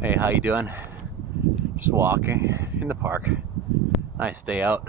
Hey, how you doing? Just walking in the park. Nice day out.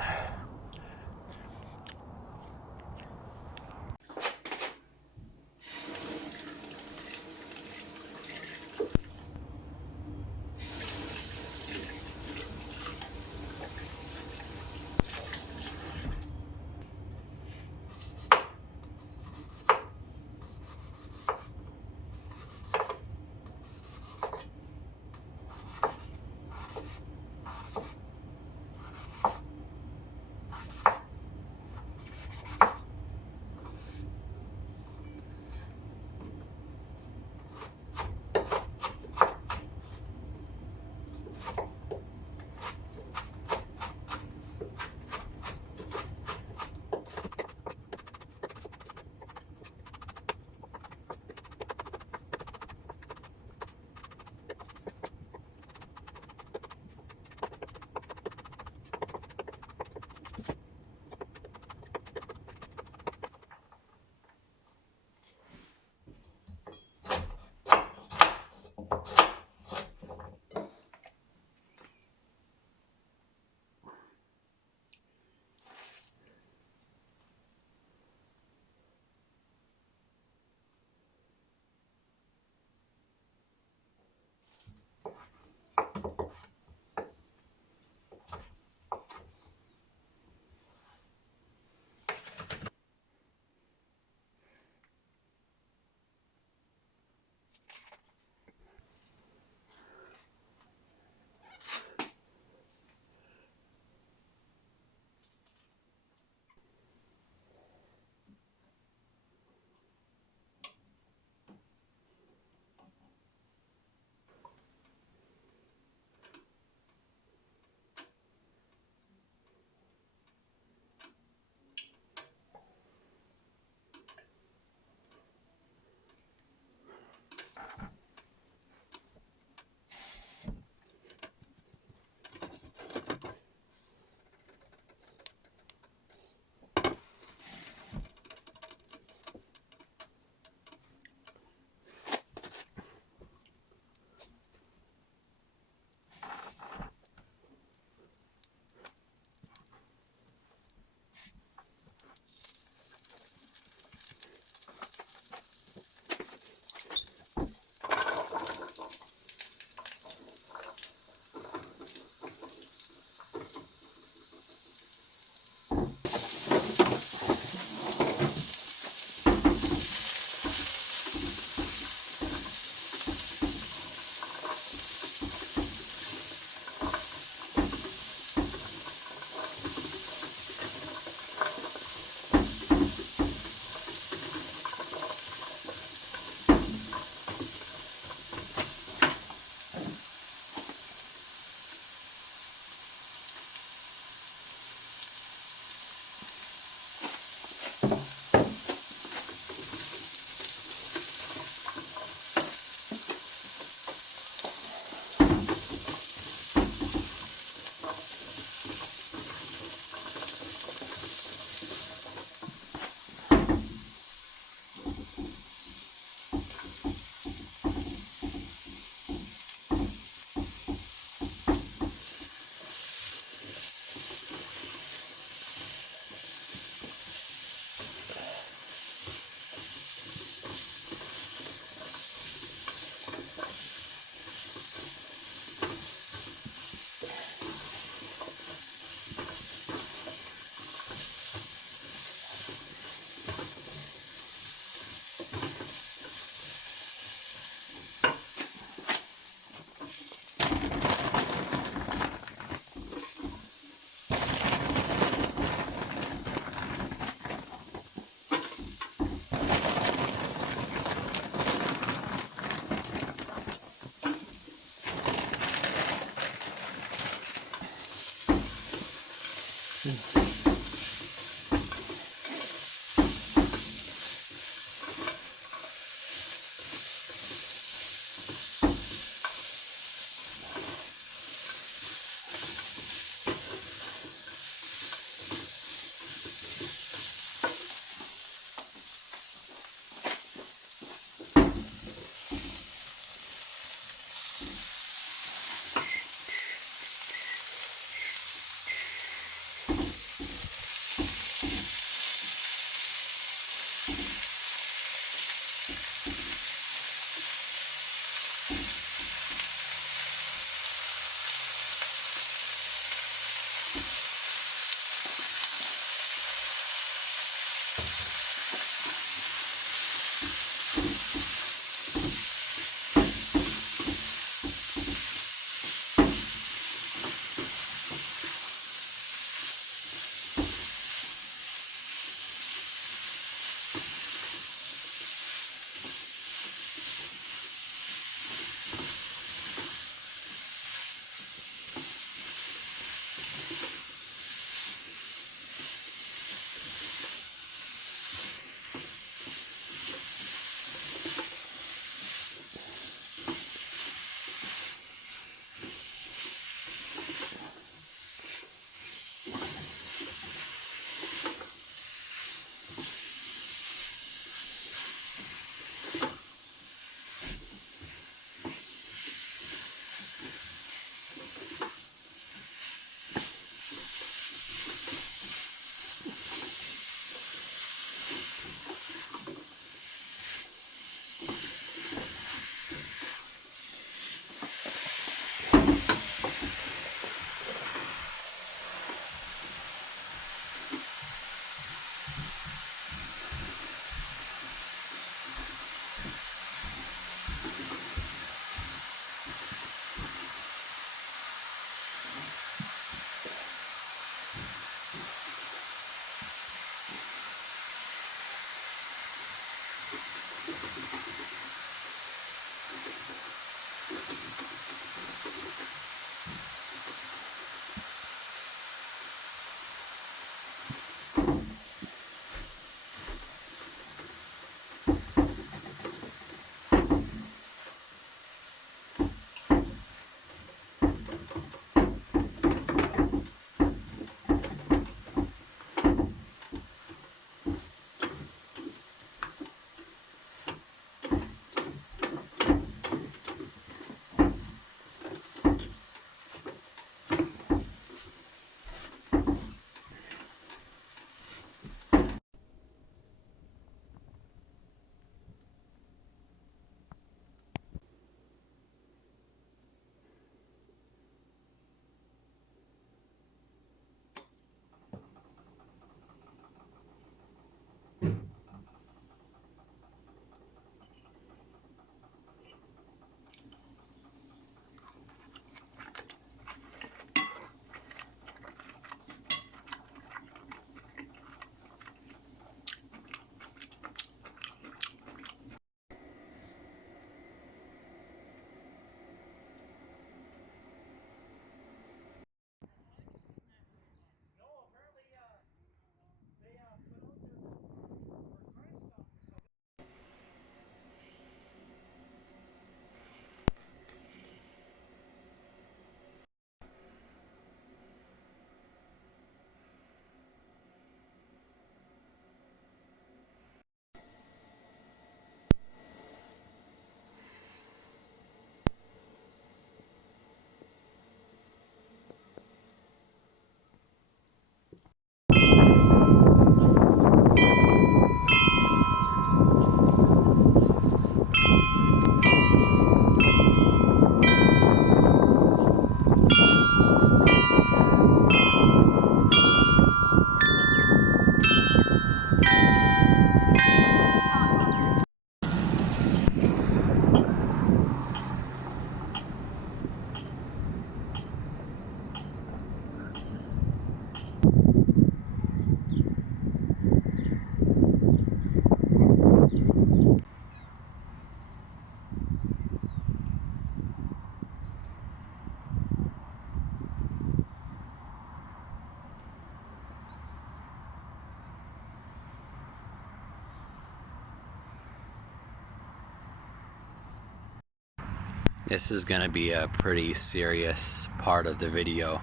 This is going to be a pretty serious part of the video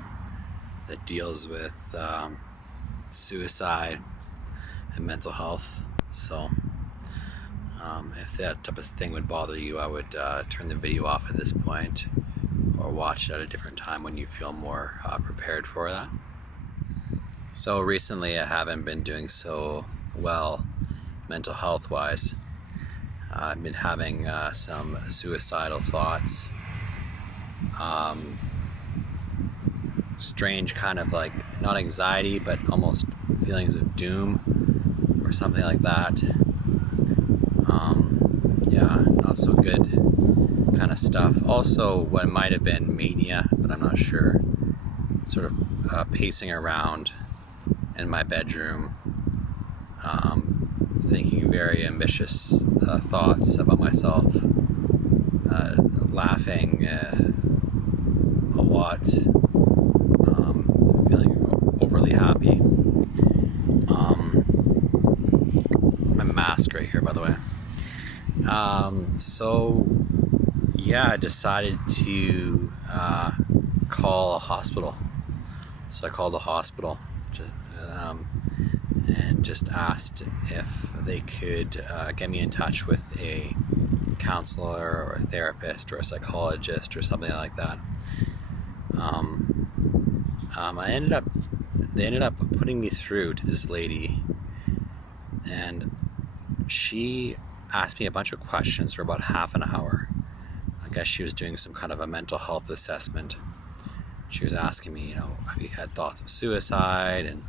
that deals with suicide and mental health. So if that type of thing would bother you, I would turn the video off at this point or watch it at a different time when you feel more prepared for that. So recently I haven't been doing so well mental health wise. I've been having some suicidal thoughts, strange kind of like, not anxiety, but almost feelings of doom or something like that. Yeah, not so good kind of stuff. Also, what might have been mania, but I'm not sure. Sort of pacing around in my bedroom, thinking very ambitious thoughts about myself, laughing a lot, feeling overly happy. My mask right here, by the way. So yeah, I decided to call a hospital. So I called a hospital and just asked if they could get me in touch with a counselor or a therapist or a psychologist or something like that. They ended up putting me through to this lady, and she asked me a bunch of questions for about half an hour. I guess she was doing some kind of a mental health assessment. She was asking me, have you had thoughts of suicide, and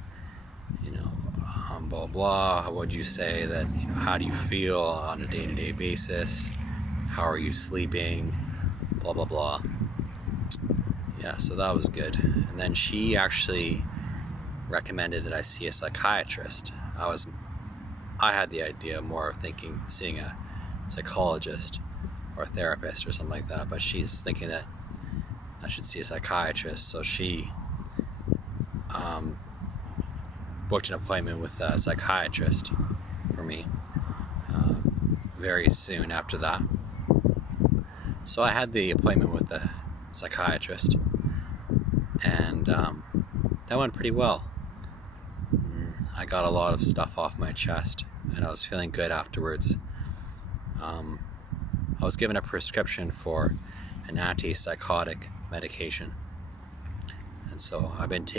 blah blah. What would you say that, how do you feel on a day-to-day basis? How are you sleeping? Blah blah blah. Yeah, so that was good. And then she actually recommended that I see a psychiatrist. I had the idea more of thinking seeing a psychologist or a therapist or something like that, but she's thinking that I should see a psychiatrist. So she booked an appointment with a psychiatrist for me very soon after that. So I had the appointment with the psychiatrist, and that went pretty well. I got a lot of stuff off my chest, and I was feeling good afterwards. I was given a prescription for an antipsychotic medication, and so I went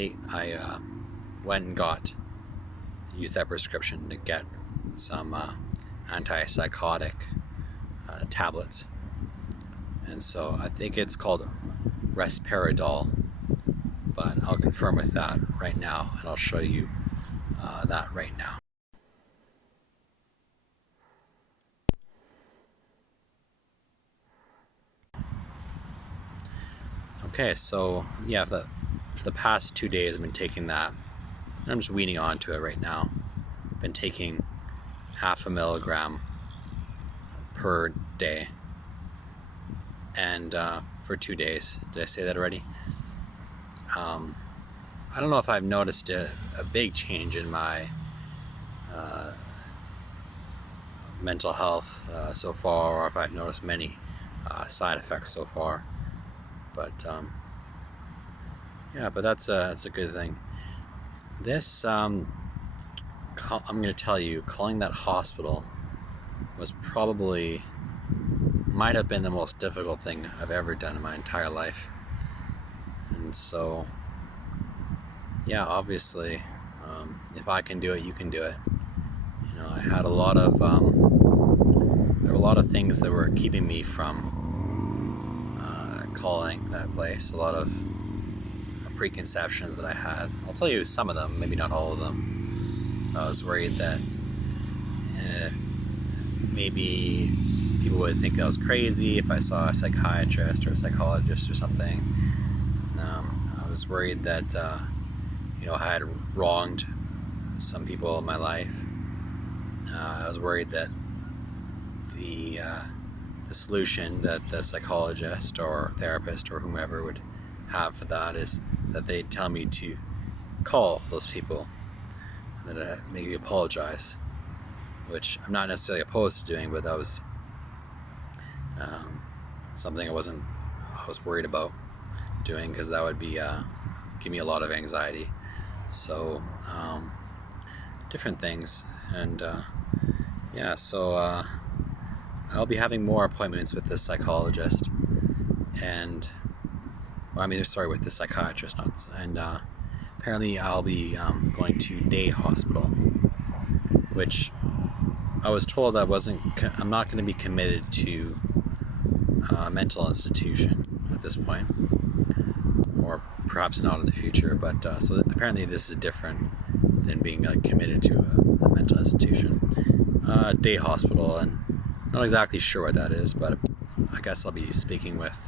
and used that prescription to get some antipsychotic tablets, and so I think it's called Risperidol, but I'll confirm with that right now, and I'll show you that right now. Okay, so yeah, for the past 2 days I've been taking that, and I'm just weaning onto it right now. I've been taking 0.5 milligram per day, and for 2 days. Did I say that already? I don't know if I've noticed a big change in my mental health so far, or if I've noticed many side effects so far. But yeah, but that's a good thing. This I'm going to tell you, calling that hospital was might have been the most difficult thing I've ever done in my entire life. And so yeah, obviously, if I can do it, you can do it. I had there were a lot of things that were keeping me from calling that place. A lot of preconceptions that I had. I'll tell you some of them, maybe not all of them. I was worried that maybe people would think I was crazy if I saw a psychiatrist or a psychologist or something. I was worried that I had wronged some people in my life. I was worried that the solution that the psychologist or therapist or whomever would have for that is that they'd tell me to call those people and then maybe apologize, which I'm not necessarily opposed to doing, but that was something I was worried about doing, because that would be give me a lot of anxiety. So different things, and yeah, so I'll be having more appointments with this psychologist, and with the psychiatrist, and apparently I'll be going to day hospital, which I was told I'm not going to be committed to a mental institution at this point, or perhaps not in the future. But so apparently this is different than being committed to a mental institution, day hospital, and not exactly sure what that is. But I guess I'll be speaking with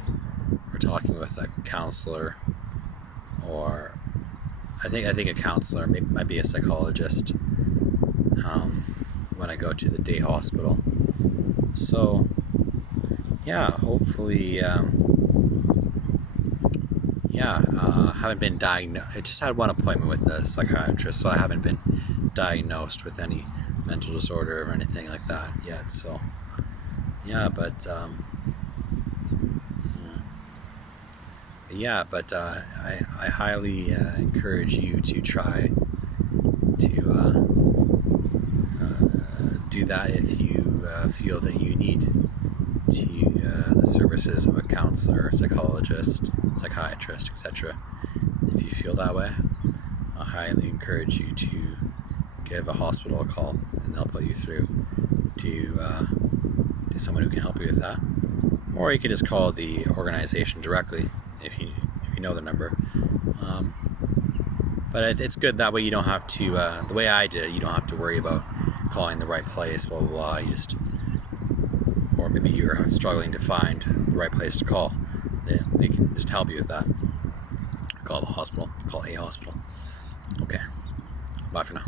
or talking with a counselor, or I think a counselor, maybe might be a psychologist, when I go to the day hospital. So yeah, hopefully, haven't been diagnosed. I just had one appointment with a psychiatrist, so I haven't been diagnosed with any mental disorder or anything like that yet. So yeah, but I highly encourage you to try to do that if you feel that you need the services of a counselor, psychologist, psychiatrist, etc. If you feel that way, I highly encourage you to give a hospital a call, and they'll put you through to someone who can help you with that. Or you can just call the organization directly if you know the number. But it's good that way. You don't have to. The way I did it, you don't have to worry about calling the right place. Blah blah blah. You just, or maybe you're struggling to find the right place to call. They can just help you with that. Call the hospital. Call a hospital. Okay. Bye for now.